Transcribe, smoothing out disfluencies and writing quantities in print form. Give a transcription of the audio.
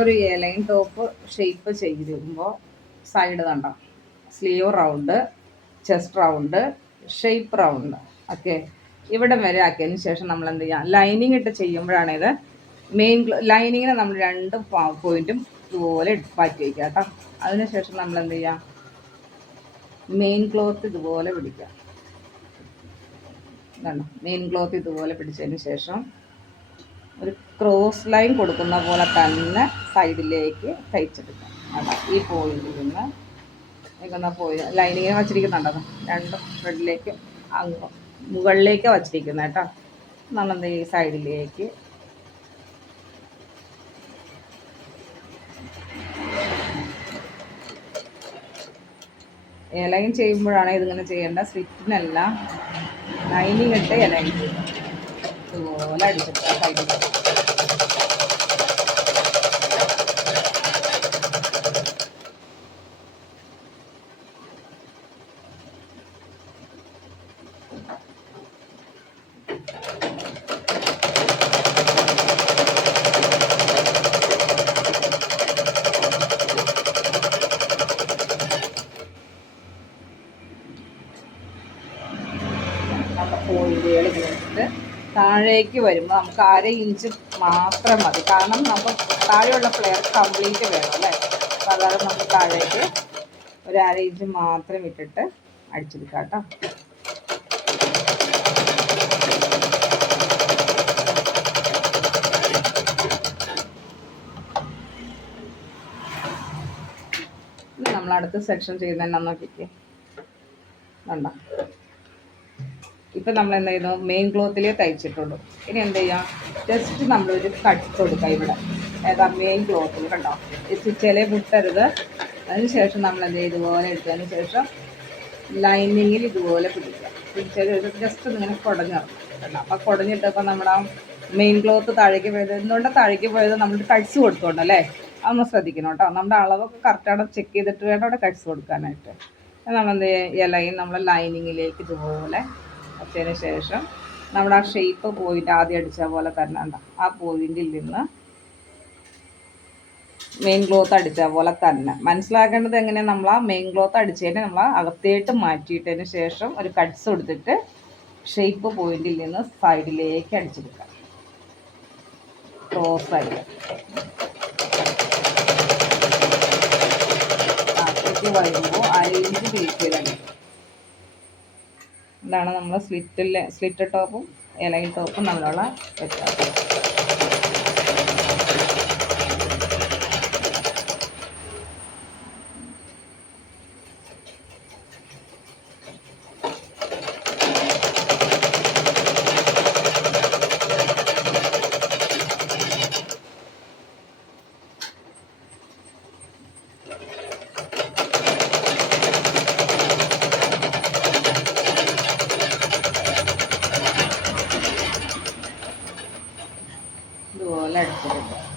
നമ്മളൊരു line top shape ചെയ്തിരുമ്പോൾ side കണ്ടോ, sleeve round, chest round, shape round. Okay, ഇവിടെ വരെ ആക്കിയതിന് ശേഷം നമ്മൾ എന്ത് ചെയ്യാം, ലൈനിങ് ഇട്ട് ചെയ്യുമ്പോഴാണ് ഇത് മെയിൻ ലൈനിങ്ങിനെ നമ്മൾ 2 പോയിന്റും ഇതുപോലെ മാറ്റി വയ്ക്കുക കേട്ടോ. അതിനുശേഷം നമ്മൾ എന്ത് ചെയ്യാം, മെയിൻ ക്ലോത്ത് ഇതുപോലെ പിടിക്കുക. ഇതാണ് മെയിൻ ക്ലോത്ത് ഇതുപോലെ പിടിച്ചതിന് ശേഷം ഒരു ക്രോസ് ലൈൻ കൊടുക്കുന്ന പോലെ തന്നെ സൈഡിലേക്ക് തയ്ച്ചെടുക്കുക. അതാ ഈ പോയിന്റിൽ നിന്ന് നിൽക്കുന്ന പോയിന്റ് ലൈനിങ്ങിനെ വച്ചിരിക്കുന്നുണ്ടോ, 2 ത്രെഡിലേക്ക് അങ്ങ് മുകളിലേക്ക് വച്ചിരിക്കുന്നത് കേട്ടോ. നമ്മളെന്ത് ഈ സൈഡിലേക്ക് എലൈൻ ചെയ്യുമ്പോഴാണ് ഇതിങ്ങനെ ചെയ്യേണ്ട. സ്ലിറ്റിനല്ല, ലൈനിങ് ഇട്ട് എലൈൻ ചെയ്യുക. ഇതുപോലെ അടിച്ചിട്ട് സൈഡിൽ പോയിന്റുകൾ ഇങ്ങനെ താഴേക്ക് വരുമ്പോൾ നമുക്ക് 1/2 ഇഞ്ച് മാത്രം മതി. കാരണം നമുക്ക് താഴെയുള്ള ഫ്ലെയർ കംപ്ലീറ്റ് വേണം അല്ലേ. സാധാരണ നമുക്ക് താഴേക്ക് ഒരു 1/2 ഇഞ്ച് മാത്രം ഇട്ടിട്ട് അടിച്ചെടുക്കാം കേട്ടോ. ഇനി നമ്മൾ അടുത്ത സെക്ഷൻ ചെയ്യുന്നത് എന്നാന്ന് നോക്കിക്കേ. കണ്ടോ, ഇപ്പം നമ്മൾ എന്ത് ചെയ്യുന്നു, മെയിൻ ക്ലോത്തിലേ തയ്ച്ചിട്ടുള്ളൂ. ഇനി എന്ത് ചെയ്യാം, ജസ്റ്റ് നമ്മളൊരു കട്ട് കൊടുക്കാം ഇവിടെ, ഏതാ മെയിൻ ക്ലോത്തിൽ. കണ്ടോ, ഈ സ്റ്റിച്ചിലെ വിട്ടരുത്. അതിനുശേഷം നമ്മൾ എന്ത് ചെയ്യും, ഇതുപോലെ എടുത്തതിന് ശേഷം ലൈനിങ്ങിൽ ഇതുപോലെ പിടിച്ചതിന് ജസ്റ്റ് ഒന്നിങ്ങനെ കുടഞ്ഞിറങ്ങും. കണ്ടോ, അപ്പോൾ കുടഞ്ഞിട്ടപ്പോൾ നമ്മുടെ മെയിൻ ക്ലോത്ത് താഴേക്ക് പോയത്. എന്തുകൊണ്ടാണ് താഴേക്ക് പോയത്, നമ്മൾ കട്ട്സ് കൊടുത്തോണ്ടല്ലേ. അതൊന്ന് ശ്രദ്ധിക്കണം കേട്ടോ. നമ്മുടെ അളവൊക്കെ കറക്റ്റാണ് ചെക്ക് ചെയ്തിട്ട് വേണം അവിടെ കട്ട്സ് കൊടുക്കാനായിട്ട്. നമ്മളെന്ത് ചെയ്യുക, ലൈൻ നമ്മൾ ലൈനിങ്ങിലേക്ക് ഇതുപോലെ വച്ചതിന് ശേഷം നമ്മുടെ ആ ഷേപ്പ് പോയിന്റ് ആദ്യം അടിച്ച പോലെ തന്നെ ഉണ്ട്, ആ പോയിന്റിൽ നിന്ന് മെയിൻ ക്ലോത്ത് അടിച്ച പോലെ തന്നെ. മനസ്സിലാക്കേണ്ടത് എങ്ങനെയാണ്, നമ്മൾ ആ മെയിൻ ക്ലോത്ത് അടിച്ചതിന് നമ്മൾ അകത്തേട്ട് മാറ്റിയിട്ടതിന് ശേഷം ഒരു കട്ട്സ് കൊടുത്തിട്ട് ഷേപ്പ് പോയിന്റിൽ നിന്ന് സൈഡിലേക്ക് അടിച്ചെടുക്കാം. ക്രോസ് ആയിട്ട് വരുമ്പോൾ 1/2 ഇഞ്ച് ബേക്ക് ചെയ്താണ്. ഇതാണ് നമ്മൾ സ്ലിറ്റ് ടോപ്പും എലൈൻ ടോപ്പും തമ്മിലുള്ള വ്യത്യാസം. ഇതുപോലെ അടിച്ചെടുക്കുക.